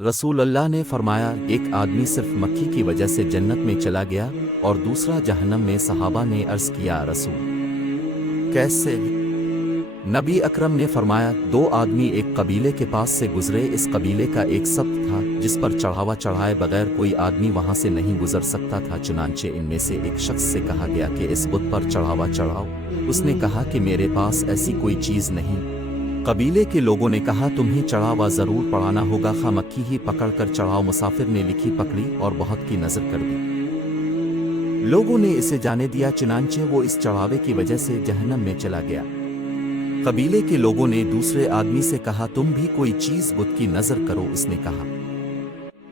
रसूल अल्लाह ने फरमाया, एक आदमी सिर्फ मक्खी की वजह से जन्नत में चला गया और दूसरा जहन्नम में। सहाबा ने अर्ज़ किया, रसूल कैसे? नबी अकरम ने फरमाया, दो आदमी एक कबीले के पास से गुजरे। इस कबीले का एक सब्त था जिस पर चढ़ावा चढ़ाए बगैर कोई आदमी वहां से नहीं गुजर सकता था। चुनांचे इनमें से एक शख्स से कहा गया कि इस बुत पर चढ़ावा चढ़ाओ। उसने कहा कि मेरे पास ऐसी कोई चीज़ नहीं। कबीले के लोगों ने कहा, तुम्हें चढ़ावा ज़रूर पढ़ाना होगा, खा मक्खी ही पकड़ कर चढ़ाओ। मुसाफिर ने लिखी पकड़ी और बहुत की नज़र कर दी। लोगों ने इसे जाने दिया, चुनांचे वो इस चढ़ावे की वजह से जहन्नम में चला गया। कबीले के लोगों ने दूसरे आदमी से कहा, तुम भी कोई चीज़ बुत की नज़र करो। उसने कहा,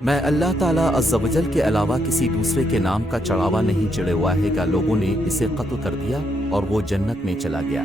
मैं अल्लाह ताला अज़्ज़ व जल के अलावा किसी दूसरे के नाम का चढ़ावा नहीं चढ़े हुआ है। लोगों ने इसे कत्ल कर दिया और वो जन्नत में चला गया।